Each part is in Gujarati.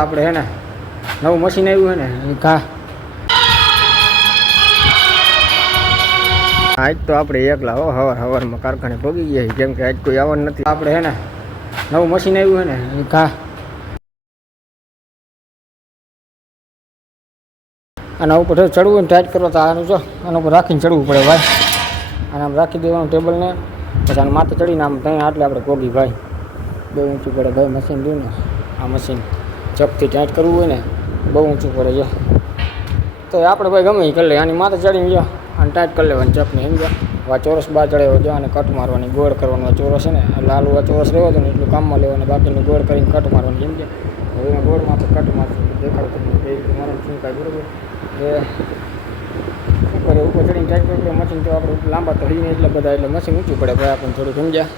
આપણે હે ને, નવું મશીન આવ્યું હે ને ઘા. આજ તો આપણે એકલા હો, હવાર હવારમાં કારખાને ભોગી ગયા કેમ કે આજ કોઈ આવવાનું નથી. આપણે હે ને, નવું મશીન આવ્યું હે ને ઘા. આના ઉપર ચડવું હોય ને ટાઈટ કરો તો આનું જો, આના ઉપર રાખીને ચડવું પડે ભાઈ. અને આમ રાખી દેવાનું ટેબલને પછી આને માથે ચડીને આમ ત્યાં આટલે આપણે ભોગી ભાઈ. બહુ ઊંચું પડે ભાઈ મશીન દઉં ને. આ મશીન ચકથી ટાઈટ કરવું હોય ને, બહુ ઊંચું પડે જો. તો એ આપણે ભાઈ ગમે એ કરી લઈએ આની માથે ચડીને ગયો અને ટાઈટ કરી લેવાની ચકને એમ ગયો આ ચોરસ બહાર ચડાવ્યો જો અને કટ મારવાની, ગોળ કરવાનો ચોરસ છે ને લાલુ આ ચોરસ રહ્યો હતો ને એટલું કામમાં લેવાનું બાકીનું ગોળ કરીને કટ મારવાની, એમ કે હવે એમાં ગોળ માથે કટ મારશું દેખાડું તમને કઈ રીતે મારવાનું શું ઉપર બરોબર. એ શું ઉપર ચડીને ટાઈટ કરી મશીન તો આપણે લાંબા તો રહીને એટલે બધા, એટલે મશીન ઊંચું પડે ભાઈ આપણને થોડું સમજ્યા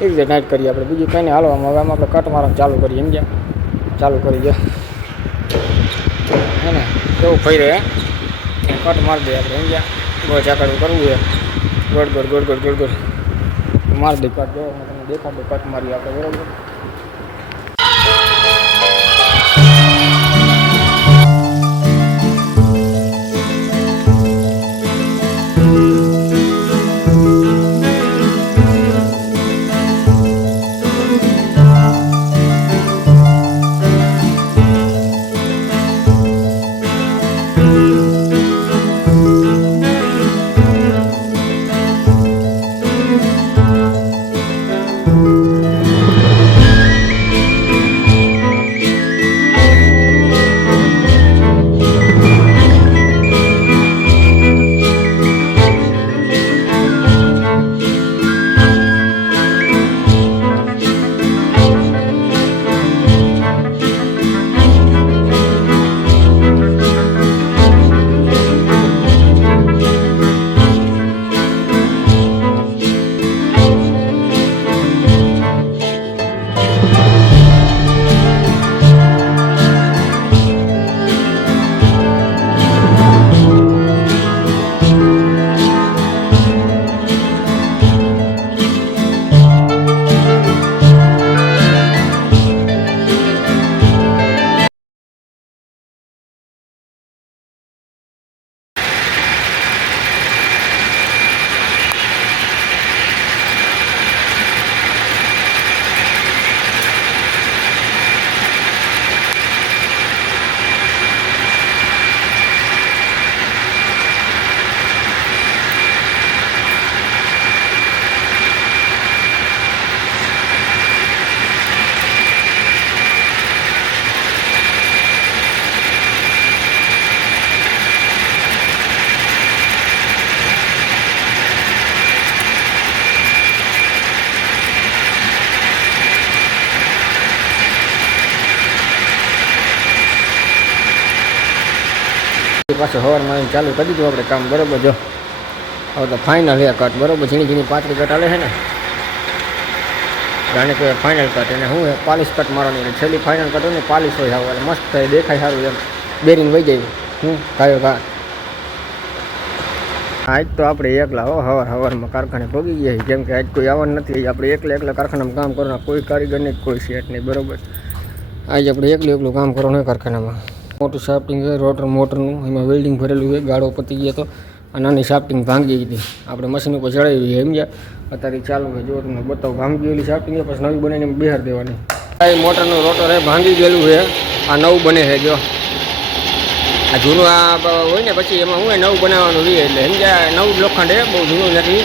એ રીતે ટાઈટ કરીએ આપણે. બીજું કંઈ નહીં હાલવામાં હવે આમાં આપણે કટ મારવાનું ચાલુ કરીએ સમજ્યા ચાલુ કરી દો. હે ને? કેવું ફરી રહે? કટ મારી દે આપણે સમજ્યા ગોળ ચાકડું કરવું છે ગોળ ગોળ ગોળ ગોળ ગોળ ગોળ મારી દે કટ જો તમને દેખાડ કટ મારી આપણે બરોબર? પાછું સવારમાં આવીને ચાલુ કરી દીધું આપણે કામ, બરોબર જો. હવે તો ફાઇનલ હે કટ બરોબર, ઝીણી ઝીણી પાતળી કટ હાલે છે ને. જાણે કે ફાઇનલ કટ એને હે પાલિશ કટ મારવાની એટલે છેલ્લી ફાઇનલ કટ હોય ને પાલિશ હોય સારું એટલે મસ્ત થાય, દેખાય સારું એમ. બેરિંગ વહી જાય. હું કાયો કા આજ તો આપણે એકલા હો, હવાર હવારમાં કારખાને ભોગી ગયા. કેમ કે આજ કોઈ આવવાનું નથી. આપણે એકલા એકલા કારખાનામાં કામ કરવાના, કોઈ કારીગર નહીં, કોઈ શેઠ નહીં, બરોબર. આજે આપણે એકલું એકલું કામ કરવાનું હોય કારખાનામાં. મોટું શાફ્ટિંગ છે રોટર મોટરનું એમાં વેલ્ડિંગ ભરેલું છે, ગાળો પતી ગયો તો. આ નાની શાફ્ટિંગ ભાંગી ગઈ હતી. આપણે મશીન ઉપર ચડાવી સમજ્યા? અત્યારે ચાલુ છે. જો તમને બતાવો, ભાંગી ગયેલી શાફ્ટિંગ છે, પછી નવી બનાવીને બિહાર દેવાની. આ મોટરનું રોટર એ ભાંગી ગયેલું છે. આ નવું બને છે, જો. આ જૂનું આ હોય ને, પછી એમાં હું નવું બનાવવાનું રહે એટલે સમજ્યા? નવું લોખંડ છે, બહુ જૂનું નથી.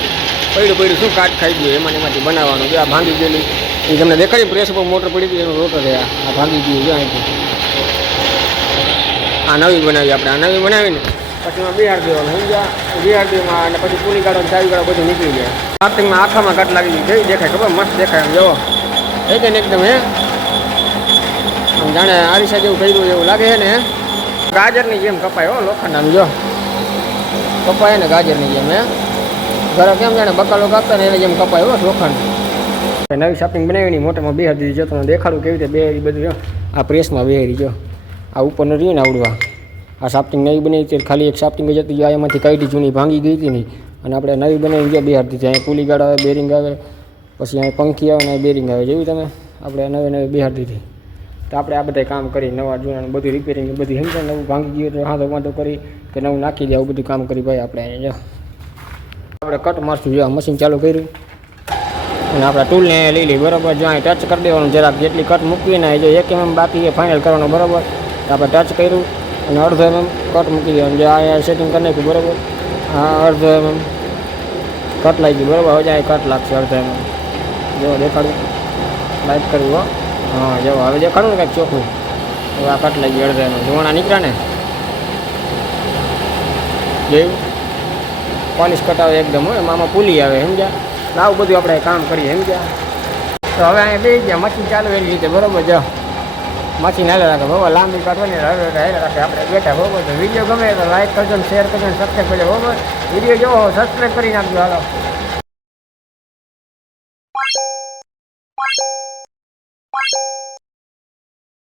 પડ્યું પડ્યું શું કાટ ખાઈ ગયું એમાં એમાંથી બનાવવાનું જો આ ભાંગી ગયેલી. એ તમને દેખાડી પ્રેસ ઉપર મોટર પડી હતી એનું રોટર આ. ભાંગી ગયું જો અહીંથી. આ નવી બનાવી, આપણે આ નવી બનાવીને પછી એમાં બિહાર દેવાનું, સમજ્યા? બિહાર દેવામાં અને પછી પૂરી કાઢવાનું ચાવી કાઢો, બધું નીકળી જાય. સ્ટાર્ટિંગમાં આખામાં કટ લાગી ગઈ દેખાય ખબર? મસ્ત દેખાય આમ, જવો. એકદમ એકદમ, હે? આમ જાણે આરીસા જેવું કર્યું, એવું લાગે છે ને ગાજરની જેમ કપાય, હો લોખંડ આમ, જો. કપાય ને ગાજરની જેમ, હે? ઘરે કેમ જાણે બકાલો કાપતા ને એને જેમ કપાય, હો, લોખંડ. નવી શોપિંગ બનાવીની મોટામાં બે દીધી, જો તમને દેખાડું કેવી રીતે બેહરી બધું, જો. આ પ્રેસમાં બેહરી, જો. આ ઉપરને રહ્યું ને આવડવા. આ સાફ્ટિંગ નવી બની હતી, ખાલી એક સાફ્ટિંગ જ હતી એમાંથી કાઢી જૂની ભાંગી ગઈ હતી નહીં અને આપણે નવી બનાવી ગયા બિહાર દીધી અહીંયા કુલી ગાડ આવે બેરિંગ આવે, પછી અહીંયા પંખી આવે ને બેરિંગ આવે. જેવું તમે? આપણે નવી નવી બિહાર દીધી તો આપણે આ બધા કામ કરી, નવા જૂના બધું રિપેરિંગ બધું સમજે નવું ભાંગી ગયું તો હાથો વાંધો કરી કે નવું નાખી દે, આવું બધું કામ કરી ભાઈ આપણે અહીંયા આપણે કટ મારશું, જો મશીન ચાલુ કર્યું. અને આપણા ટૂલને લઈ લઈ બરાબર? જો અહીં ટચ કરી દેવાનું, જરાક જેટલી કટ મૂકવી ને જો એક એમ બાકી એ ફાઇનલ કરવાનું, બરાબર? આપણે ટચ કર્યું અને અડધો એમએમ કટ મૂકી દેવાનું જે આ સેટિંગ કરી નાખ્યું, બરાબર? હા, અડધો એમએમ કટ લાગી ગયું, બરાબર? હવે અહીં કટ લાગશે, અડધો એમએમ. જો, દેખાડું. લાઈટ કરવું હો. હા, જો, હવે દેખાડું ને કાંઈક ચોખ્ખું? હવે આ કટ લાગી અડધો એમએમ. જોવાના નીકળ્યા ને? જોયું? પોલિશ કટાવે એકદમ હોય મામાં પુલી આવે, સમજ્યા? આવું બધું આપણે કામ કરીએ, સમજ્યા? તો હવે અહીંયા બે ગયા, મશીન ચાલુ એની રીતે, બરોબર? જો. મશીન ના રાખે. બહુ લાંબી કાઢવાની ને રાખે. આપણે બેઠા બહુ તો વીડિયો ગમે તો લાઈક કરજો શેર કરજો ને સબસ્ક્રાઈબ કરજો. બહુ વીડિયો જોવો સબસ્ક્રાઈબ કરી નાખજો. હાલો.